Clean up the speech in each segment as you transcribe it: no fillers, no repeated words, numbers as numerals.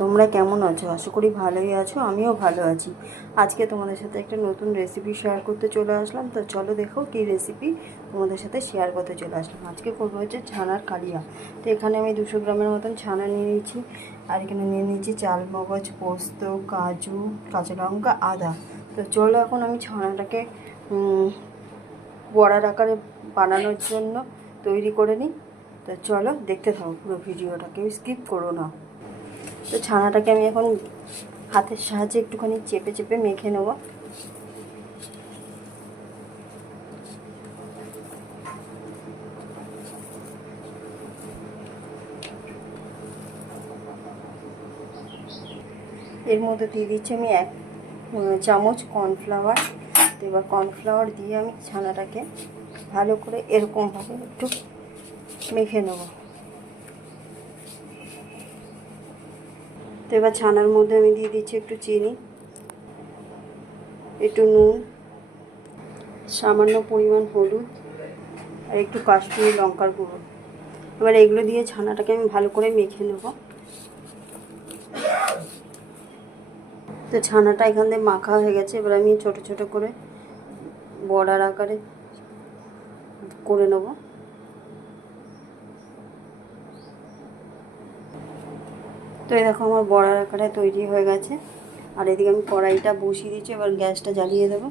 তোমরা কেমন আছো? আশা করি ভালোই আছো, আমিও ভালো আছি। আজকে তোমাদের সাথে একটা নতুন রেসিপি শেয়ার করতে চলে আসলাম। তো চলো দেখো কী রেসিপি তোমাদের সাথে শেয়ার করতে চলে আসলাম। আজকে করবো হচ্ছে ছানার কালিয়া। তো এখানে আমি 200 গ্রামের মতন ছানা নিয়ে নিয়েছি। আর এখানে নিয়ে নিয়েছি চাল মগজ, পোস্ত, কাজু, কাঁচা লঙ্কা, আদা। তো চলো এখন আমি ছানাটাকে বড়ার আকারে বানানোর জন্য তৈরি করে নিই। তো চলো দেখতে থাকো পুরো ভিডিওটা, কেউ স্কিপ করো না। তো ছানাটাকে আমি এখন হাতের সাহায্যে একটুখানি চেপে চেপে মেখে নেব। এর মধ্যে দিয়ে দিচ্ছি আমি 1 চামচ কর্নফ্লাওয়ার। তো এবার কর্নফ্লাওয়ার দিয়ে আমি ছানাটাকে ভালো করে এরকমভাবে একটু মেখে নেব। তো এবার ছানার মধ্যে আমি দিয়ে দিচ্ছি একটু চিনি, একটু নুন, সামান্য পরিমাণ হলুদ আর একটু কাশ্মীরি লঙ্কার গুঁড়ো। এবার এগুলো দিয়ে ছানাটাকে আমি ভালো করে মেখে নেব। তো ছানাটা এখান থেকে মাখা হয়ে গেছে। এবার আমি ছোট ছোট করে বড়ার আকারে করে নেব। তো এই দেখো আমার বড়ার আকারে তৈরি হয়ে গেছে। আর এদিকে আমি কড়াইটা বসিয়ে দিচ্ছি, এবার গ্যাসটা জ্বালিয়ে দেবো।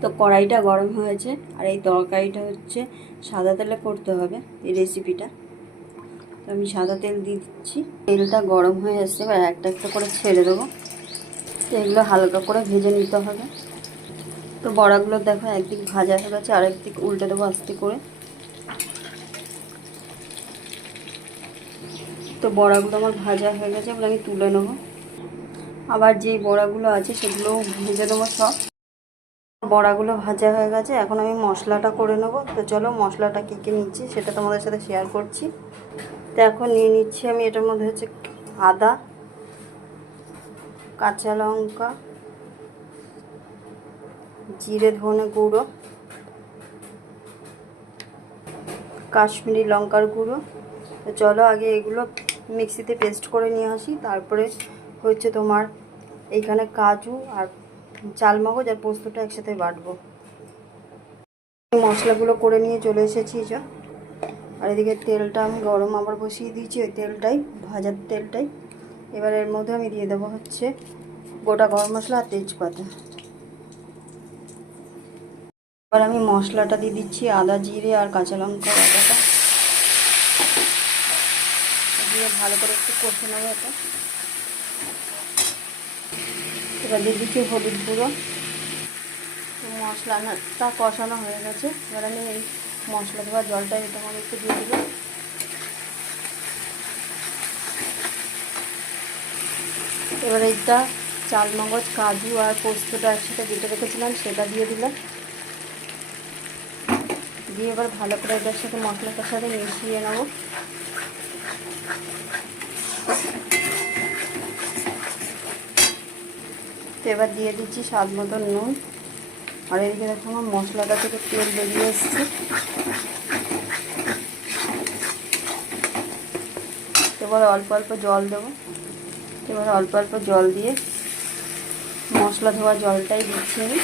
তো কড়াইটা গরম হয়েছে। আর এই তরকারিটা হচ্ছে সাদা তেলে করতে হবে এই রেসিপিটা। তো আমি সাদা তেল দিয়ে দিচ্ছি। তেলটা গরম হয়ে এসছে, এবার একটা একটা করে ছেড়ে দেবো। তো এগুলো হালকা করে ভেজে নিতে হবে। তো বড়াগুলো দেখো একদিক ভাজা হয়ে গেছে, আর একদিক উল্টে দেবো আস্তে করে। তো বড়াগুলো আমার ভাজা হয়ে গেছে, এবার আমি তুলে নেবো। আবার যেই বড়াগুলো আছে সেগুলোও ভেজে নেবো সব। বড়াগুলো ভাজা হয়ে গেছে, এখন আমি মশলাটা করে নেবো। তো চলো মশলাটা কী কী নিচ্ছি সেটা তোমাদের সাথে শেয়ার করছি। তো এখন নিয়ে নিচ্ছি আমি এটার মধ্যে হচ্ছে আদা, কাঁচা লঙ্কা, জিরে ধনে গুঁড়ো, কাশ্মীরি লঙ্কার গুঁড়ো। তো চলো আগে এগুলো মিক্সিতে পেস্ট করে নিয়ে আসি। তারপরে হচ্ছে তোমার এইখানে কাজু আর চালমগজ আর পোস্তটা একসাথে বাটবো। মশলাগুলো করে নিয়ে চলে এসেছি যা। আর এদিকে তেলটা আমি গরম আবার বসিয়ে দিয়েছি, ওই তেলটাই, ভাজার তেলটাই। এবার এর মধ্যে আমি দিয়ে দেবো হচ্ছে গোটা গরম মশলা আর তেজপাতা। এবার আমি মশলাটা দিয়ে দিচ্ছি, আদা, জিরে আর কাঁচা লঙ্কা বাটাটা দিয়ে ভালো করে একটু কষে নেবো এটা। এবার দিয়ে দিচ্ছি হলুদ গুঁড়ো। মশলাটা কষানো হয়ে গেছে। এবার আমি এই মশলা দেওয়া জলটা এটার মধ্যে একটু দিয়ে দেবো। এবার এইটা চালমগজ, কাজু আর পোস্তটা একসাথে বেটে রেখেছিলাম সেটা দিয়ে দিলাম। দিয়ে এবার ভালো করে এটার সাথে মশলাটার সাথে মিশিয়ে নেব। তো এবার দিয়ে দিচ্ছি স্বাদ মতো নুন। আর এদিকে দেখো আমার মশলাটা থেকে তেল বেরিয়ে এসছে। এবার অল্প অল্প জল দেবো। এবার অল্প অল্প জল দিয়ে মশলা ধোয়া জলটাই দিচ্ছি আমি।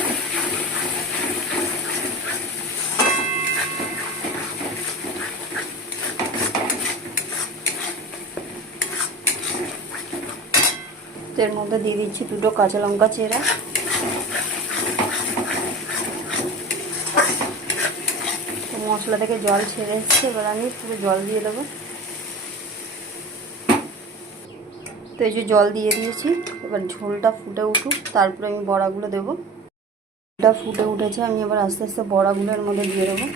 এর মধ্যে দিয়ে দিচ্ছি 2টো কাঁচা লঙ্কা চেরা। মশলা থেকে জল ছেড়ে এসছে, এবার আমি পুরো জল দিয়ে দেবো। তো এই যে জল দিয়ে দিয়েছি, এবার ঝোলটা ফুটে উঠুক, তারপরে আমি বড়াগুলো দেবো। ঝোলটা ফুটে উঠেছে, আমি এবার আস্তে আস্তে বড়াগুলো এর মধ্যে দিয়ে দেবো।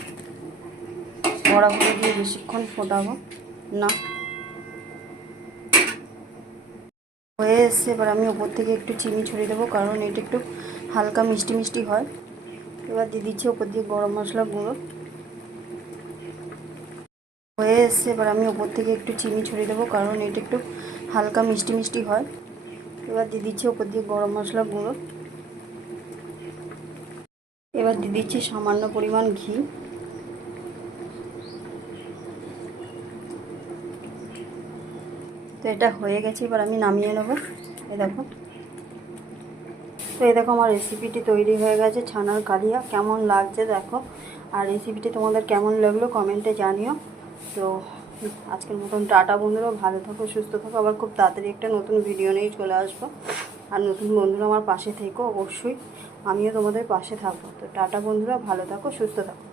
বড়াগুলো দিয়ে বেশিক্ষণ ফোটাবো না। হয়ে এসছে, এবার আমি ওপর থেকে একটু চিনি ছড়িয়ে দেবো, কারণ এটা একটু হালকা মিষ্টি মিষ্টি হয়। এবার দিয়ে দিচ্ছি ওপর দিয়ে গরম মশলা গুঁড়ো। হয়ে এসছে, এবার আমি ওপর থেকে একটু চিনি ছড়িয়ে দেবো, কারণ এটা একটু হালকা মিষ্টি মিষ্টি হয়। এবার দিয়ে দিচ্ছি ওপর দিয়ে গরম মশলা গুঁড়ো। এবার দিয়ে দিচ্ছি সামান্য পরিমাণ ঘি। তো এটা হয়ে গেছে, এবার আমি নামিয়ে নেবো। এই দেখো, তো এই দেখো আমার রেসিপিটি তৈরি হয়ে গেছে, ছানার কালিয়া। কেমন লাগছে দেখো, আর রেসিপিটি তোমাদের কেমন লাগলো কমেন্টে জানিও। তো আজকের মতন টাটা বন্ধুরা, ভালো থাকো, সুস্থ থাকো। আবার খুব তাড়াতাড়ি একটা নতুন ভিডিও নিয়ে চলে আসবো। আর নতুন বন্ধুরা আমার পাশে থেকো অবশ্যই, আমিও তোমাদের পাশে থাকবো। তো টাটা বন্ধুরা, ভালো থাকো, সুস্থ থাকো।